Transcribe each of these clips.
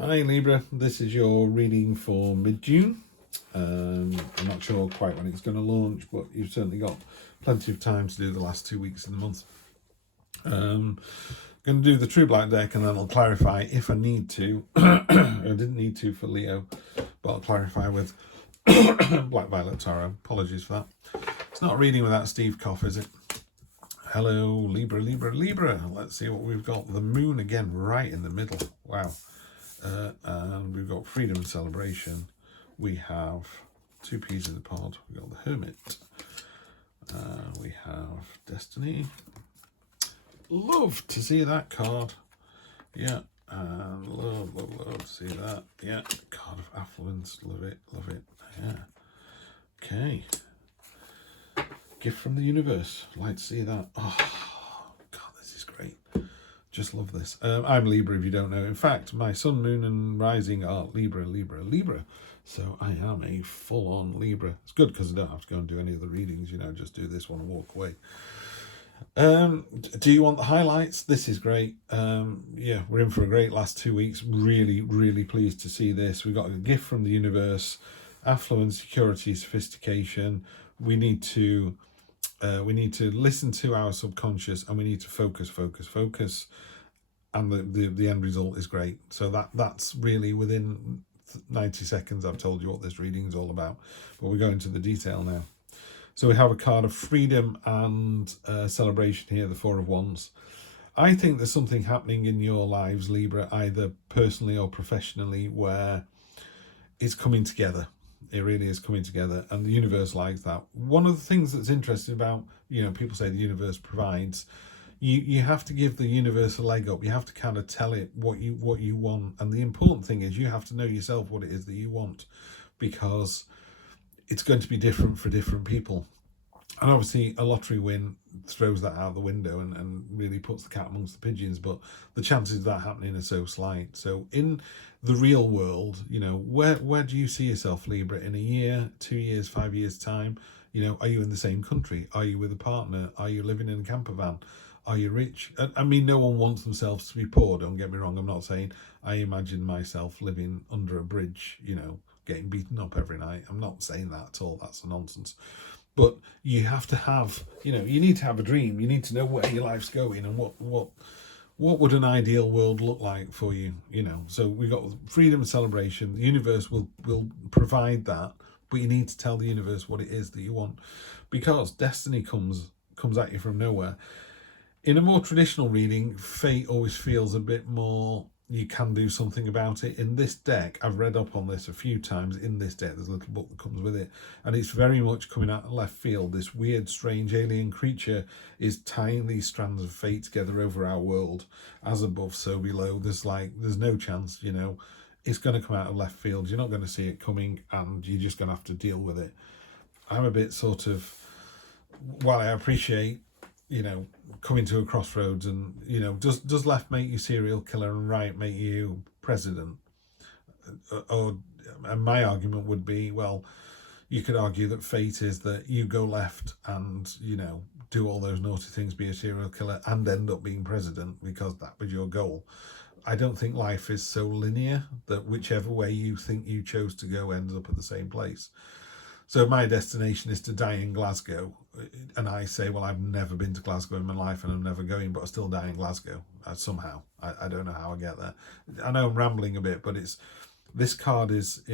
Hi Libra, this is your reading for mid-June. I'm not sure quite when it's going to launch, but you've certainly got plenty of time to do the last 2 weeks of the month. Going to do the True Black deck and then I'll clarify if I need to. I didn't need to for Leo, but I'll clarify with Black Violet Tarot. Apologies for that. It's not a reading without Steve Cough, is it? Hello, Libra, Libra, Libra. Let's see what we've got. The moon again right in the middle. Wow. And we've got Freedom Celebration. We have two pieces of the pod. We've got the Hermit. We have Destiny. Love to see that card. Yeah. And love to see that. Yeah. Card of Affluence. Love it. Love it. Yeah. Okay. Gift from the Universe. Like to see that. Oh, God, this is great. Just love this. I'm Libra, if you don't know. In fact, my sun, moon, and rising are Libra, Libra, Libra. So I am a full-on Libra. It's good because I don't have to go and do any of the readings, just do this one and walk away. Do you want the highlights? This is great. Yeah, we're in for a great last 2 weeks. Really, really pleased to see this. We've got a gift from the universe, affluence, security, sophistication. We need to listen to our subconscious, and we need to focus, and the end result is great. So that's really within 90 seconds I've told you what this reading is all about, but we're going to the detail now. So we have a card of freedom and celebration here, the Four of Wands. I think there's something happening in your lives, Libra, either personally or professionally, where it's coming together. It really is coming together, and the universe likes that. One of the things that's interesting about, people say the universe provides. You have to give the universe a leg up. You have to kind of tell it what you want, and the important thing is you have to know yourself what it is that you want, because it's going to be different for different people. And obviously a lottery win throws that out the window and really puts the cat amongst the pigeons, but the chances of that happening are so slight. So in the real world, where do you see yourself, Libra, in a year, 2 years, 5 years time? Are you in the same country? Are you with a partner? Are you living in a camper van? Are you rich? I mean, no one wants themselves to be poor, don't get me wrong. I'm not saying I imagine myself living under a bridge, getting beaten up every night. I'm not saying that at all. That's nonsense. But you have to have, you need to have a dream. You need to know where your life's going and what would an ideal world look like for you, So we got freedom and celebration. The universe will provide that, but you need to tell the universe what it is that you want, because destiny comes at you from nowhere. In a more traditional reading, fate always feels a bit more, you can do something about it. In this deck, I've read up on this a few times. In this deck, there's a little book that comes with it, and it's very much coming out of left field. This weird, strange alien creature is tying these strands of fate together over our world, as above, so below. There's no chance, it's going to come out of left field. You're not going to see it coming, and you're just going to have to deal with it. I'm a bit sort of, while I appreciate, coming to a crossroads, and does left make you serial killer and right make you president? And my argument would be, well, you could argue that fate is that you go left and do all those naughty things, be a serial killer, and end up being president because that was your goal. I don't think life is so linear that whichever way you think you chose to go ends up at the same place. So my destination is to die in Glasgow, and I say, well, I've never been to Glasgow in my life, and I'm never going, but I still die in Glasgow somehow. I don't know how I get there. I know I'm rambling a bit, but this card is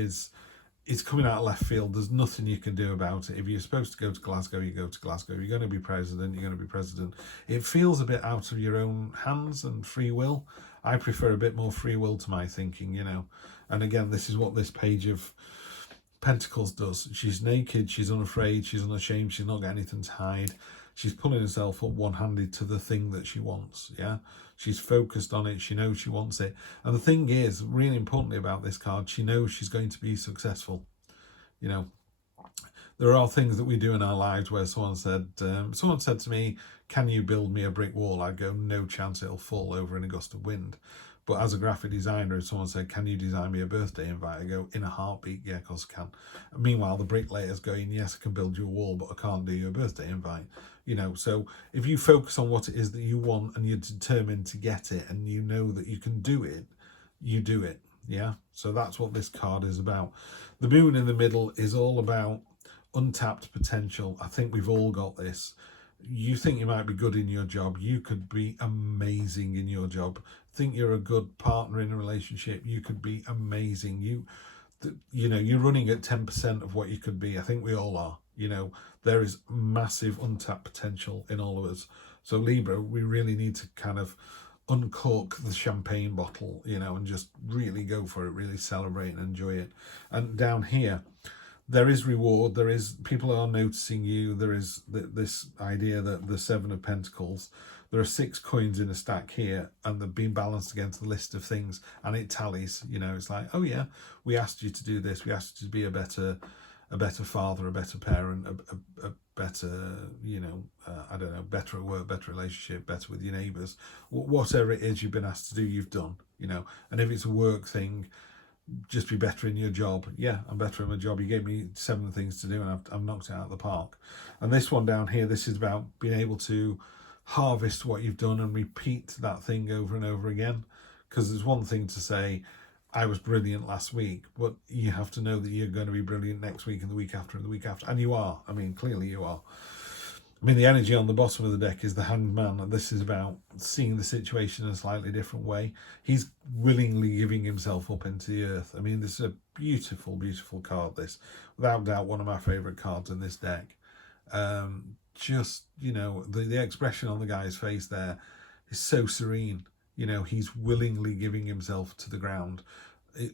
coming out of left field. There's nothing you can do about it. If you're supposed to go to Glasgow, you go to Glasgow. You're going to be president, you're going to be president. It feels a bit out of your own hands and free will. I prefer a bit more free will to my thinking, And again, this is what this page of Pentacles does. She's naked, she's unafraid, she's unashamed, she's not got anything to hide. She's pulling herself up one-handed to the thing that she wants. Yeah, she's focused on it. She knows she wants it. And the thing is, really importantly about this card, she knows she's going to be successful. There are things that we do in our lives where someone said to me, can you build me a brick wall? I'd go, no chance, it'll fall over in a gust of wind. But as a graphic designer, if someone said, can you design me a birthday invite? I go, in a heartbeat, yeah, of course I can. And meanwhile, the bricklayer's going, yes, I can build you a wall, but I can't do you a birthday invite. So if you focus on what it is that you want and you're determined to get it and you know that you can do it, you do it. Yeah, so that's what this card is about. The moon in the middle is all about untapped potential. I think we've all got this. You think you might be good in your job, you could be amazing in your job. Think you're a good partner in a relationship, you could be amazing. You know, you're running at 10% of what you could be. I think we all are. You know, there is massive untapped potential in all of us. So Libra, we really need to kind of uncork the champagne bottle, you know, and just really go for it, really celebrate and enjoy it. And down here, there is reward. There is, people are noticing you. There is this idea that the Seven of Pentacles, there are 6 coins in a stack here, and they're being balanced against the list of things, and it tallies. You know, it's like, oh yeah, we asked you to do this. We asked you to be a better father, a better parent, a better, you know, I don't know, better at work, better relationship, better with your neighbours. Whatever it is you've been asked to do, you've done. You know, and if it's a work thing, just be better in your job. Yeah, I'm better at my job. You gave me 7 things to do, and I've knocked it out of the park. And this one down here, this is about being able to harvest what you've done and repeat that thing over and over again. Because there's one thing to say, I was brilliant last week, but you have to know that you're going to be brilliant next week and the week after and the week after. And you are. I mean, clearly you are. I mean, the energy on the bottom of the deck is the Hanged Man, and this is about seeing the situation in a slightly different way. He's willingly giving himself up into the earth. I mean, this is a beautiful, beautiful card, this. Without doubt, one of my favourite cards in this deck. Just, you know, the expression on the guy's face there is so serene. You know, he's willingly giving himself to the ground.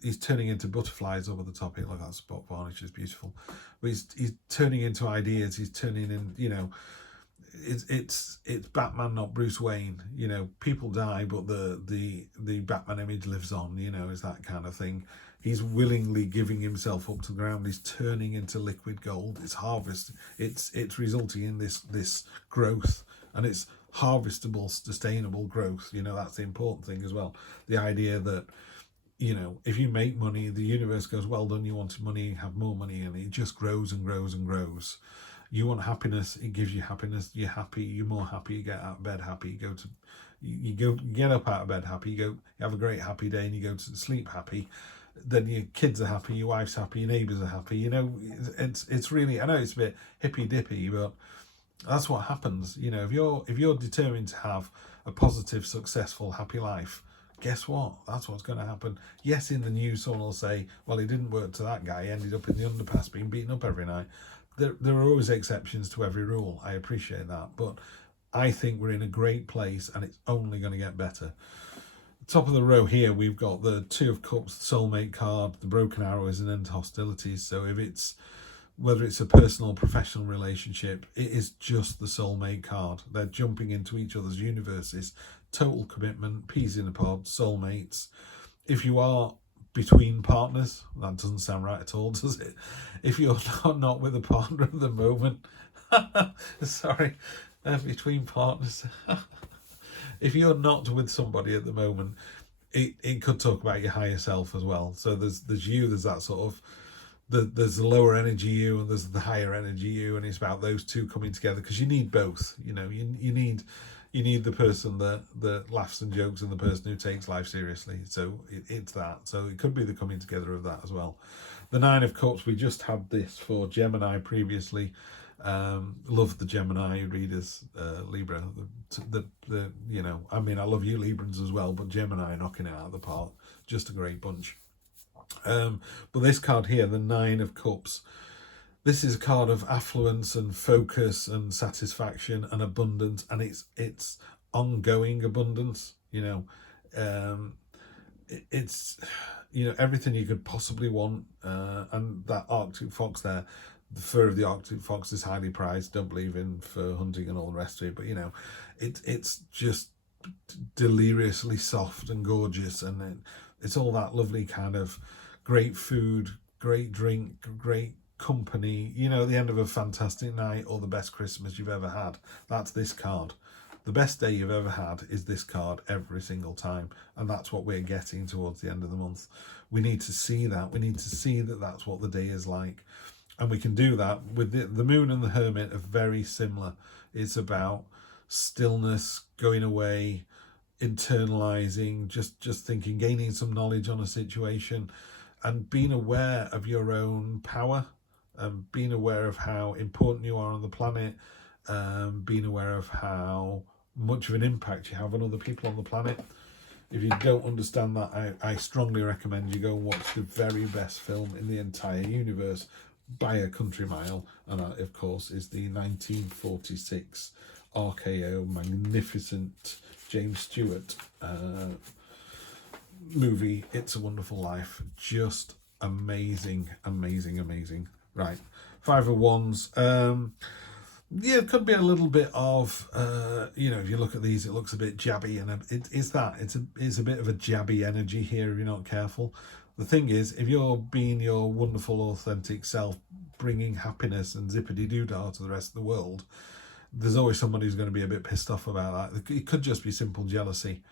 He's turning into butterflies over the top. Look, that spot varnish is beautiful. But he's turning into ideas. He's turning in, you know, it's Batman, not Bruce Wayne. You know, people die, but the Batman image lives on. You know, is that kind of thing. He's willingly giving himself up to the ground. He's turning into liquid gold. It's harvest. It's resulting in this growth, and it's harvestable, sustainable growth. You know, that's the important thing as well. The idea that, you know, if you make money, the universe goes, well done, you wanted money, have more money, and it just grows and grows and grows. You want happiness, it gives you happiness. You're happy, you're more happy, you get out of bed happy, you get up out of bed happy, you have a great happy day, and you go to sleep happy. Then your kids are happy, your wife's happy, your neighbours are happy. You know, it's really, I know it's a bit hippy dippy, but that's what happens. You know, if you're determined to have a positive, successful, happy life, guess what? That's what's going to happen. Yes, in the news, someone will say, well, it didn't work to that guy. He ended up in the underpass being beaten up every night. There are always exceptions to every rule. I appreciate that. But I think we're in a great place, and it's only going to get better. Top of the row here, we've got the Two of Cups, the soulmate card. The broken arrow is an end to hostilities. So if it's, whether it's a personal or professional relationship, it is just the soulmate card. They're jumping into each other's universes. Total commitment, peas in a pod, soulmates. If you are between partners, that doesn't sound right at all, does it? If you're not with a partner at the moment, sorry, between partners. If you're not with somebody at the moment, it could talk about your higher self as well. So there's you, there's that sort of, there's the lower energy you and there's the higher energy you, and it's about those two coming together, because you need both. You know, you need the person that laughs and jokes and the person who takes life seriously. So it's that. So it could be the coming together of that as well. The Nine of Cups, we just had this for Gemini previously. Love the Gemini readers, Libra. The you know, I mean, I love you Librans as well, but Gemini knocking it out of the park. Just a great bunch. But this card here, the Nine of Cups, this is a card of affluence and focus and satisfaction and abundance, and it's ongoing abundance. You know, it's, you know, everything you could possibly want, and that Arctic fox there, the fur of the Arctic fox is highly prized. Don't believe in fur hunting and all the rest of it, but you know, it's just deliriously soft and gorgeous, and it's all that lovely kind of great food, great drink, great company, you know, at the end of a fantastic night, or the best Christmas you've ever had. That's this card. The best day you've ever had is this card every single time, and that's what we're getting towards the end of the month. We need to see that. We need to see that that's what the day is like, and we can do that with the Moon and the Hermit are very similar. It's about stillness, going away, internalizing, just thinking, gaining some knowledge on a situation, and being aware of your own power, and being aware of how important you are on the planet, being aware of how much of an impact you have on other people on the planet. If you don't understand that, I strongly recommend you go and watch the very best film in the entire universe by a country mile, and that, of course, is the 1946 RKO magnificent James Stewart movie, It's a Wonderful Life. Just amazing, amazing, amazing. Right, Five of Wands. Yeah, it could be a little bit of, if you look at these, it looks a bit jabby, and it's a bit of a jabby energy here if you're not careful. The thing is, if you're being your wonderful, authentic self, bringing happiness and zippity-doo-dah to the rest of the world, there's always somebody who's going to be a bit pissed off about that. It could just be simple jealousy.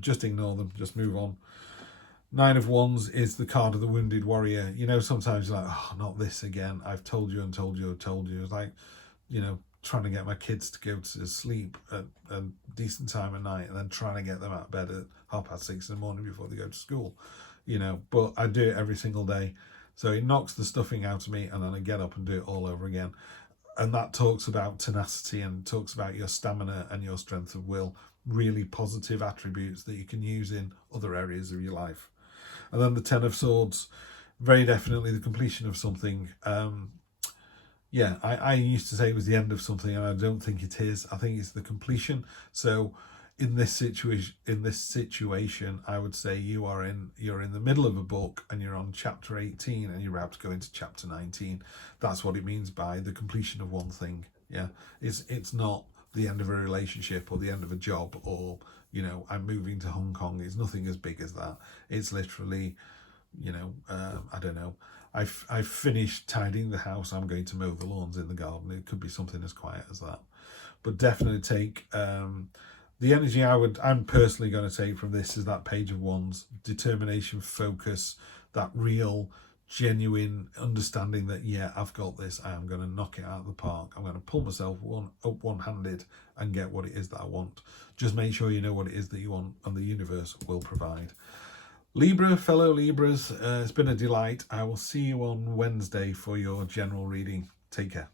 Just ignore them, just move on. Nine of Wands is the card of the wounded warrior. Sometimes you're like, oh, not this again. I've told you and told you and told you. It's like, trying to get my kids to go to sleep at a decent time of night, and then trying to get them out of bed at 6:30 in the morning before they go to school. But I do it every single day. So it knocks the stuffing out of me, and then I get up and do it all over again. And that talks about tenacity, and talks about your stamina and your strength of will. Really positive attributes that you can use in other areas of your life. And then the Ten of Swords, very definitely the completion of something. I used to say it was the end of something, and I don't think it is. I think it's the completion. So in this situation, I would say you're in the middle of a book, and you're on chapter 18, and you're about to go into chapter 19. That's what it means by the completion of one thing. Yeah, it's not the end of a relationship or the end of a job, or I'm moving to Hong Kong. It's nothing as big as that. It's literally, I don't know, I've finished tidying the house, I'm going to mow the lawns in the garden. It could be something as quiet as that. But definitely take the energy I'm personally going to take from this is that Page of Wands, determination, focus, that real genuine understanding that, yeah, I've got this, I am going to knock it out of the park, I'm going to pull myself up one-handed and get what it is that I want. Just make sure you know what it is that you want, and the universe will provide. Libra, fellow Libras, it's been a delight. I will see you on Wednesday for your general reading. Take care.